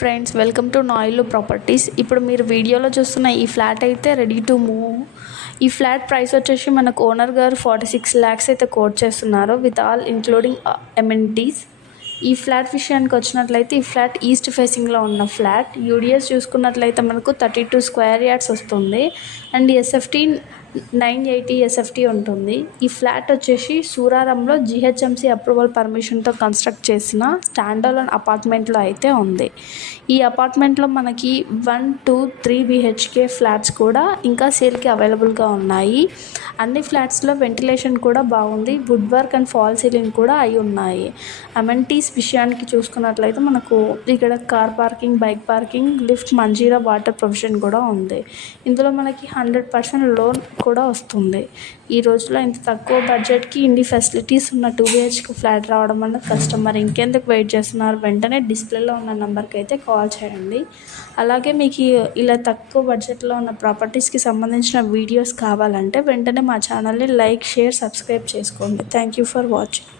Friends, welcome to Nayilu Properties. ఇప్పుడు మీరు వీడియోలో చూస్తున్న ఈ ఫ్లాట్ అయితే రెడీ టు మూవ్. ఈ ఫ్లాట్ ప్రైస్ వచ్చేసి మనకు ఓనర్ గారు 46 lakhs అయితే కోట్ చేస్తున్నారు విత్ ఆల్ ఇంక్లూడింగ్ ఎమ్యూనిటీస్. ఈ ఫ్లాట్ విషయానికి వచ్చినట్లయితే ఈ ఫ్లాట్ ఈస్ట్ ఫేసింగ్లో ఉన్న ఫ్లాట్. యూడిఎస్ చూసుకున్నట్లయితే మనకు 32 square yards వస్తుంది అండ్ ఎస్ఎఫ్టీ 980 ఎస్ఎఫ్టీ ఉంటుంది. ఈ ఫ్లాట్ వచ్చేసి సూరారంలో జిహెచ్ఎంసీ అప్రూవల్ పర్మిషన్తో కన్స్ట్రక్ట్ చేసిన స్టాండర్లోన్ అపార్ట్మెంట్లో అయితే ఉంది. ఈ అపార్ట్మెంట్లో మనకి 1, 2, 3 BHK ఫ్లాట్స్ కూడా ఇంకా సేల్కి అవైలబుల్గా ఉన్నాయి. అన్ని ఫ్లాట్స్లో వెంటిలేషన్ కూడా బాగుంది. Wood work and false ceiling కూడా అయి ఉన్నాయి. అమెనిటీస్ విషయానికి చూసుకున్నట్లయితే మనకు ఇక్కడ car parking, bike parking, lift, Manjeera water provision కూడా ఉంది. ఇందులో మనకి 100% లోన్ కూడా వస్తుంది. ఈ రోజులో ఇంత తక్కువ బడ్జెట్కి ఇన్ని ఫెసిలిటీస్ ఉన్న 2 BHK ఫ్లాట్ రావడం అన్నది కష్టం. మరి ఇంకెందుకు వెయిట్ చేస్తున్నారు? వెంటనే డిస్ప్లేలో ఉన్న నెంబర్కి అయితే కాల్ చేయండి. అలాగే మీకు ఇలా తక్కువ బడ్జెట్లో ఉన్న ప్రాపర్టీస్కి సంబంధించిన వీడియోస్ కావాలంటే వెంటనే మా ఛానల్ని లైక్, షేర్, సబ్స్క్రైబ్ చేసుకోండి. Thank you for watching.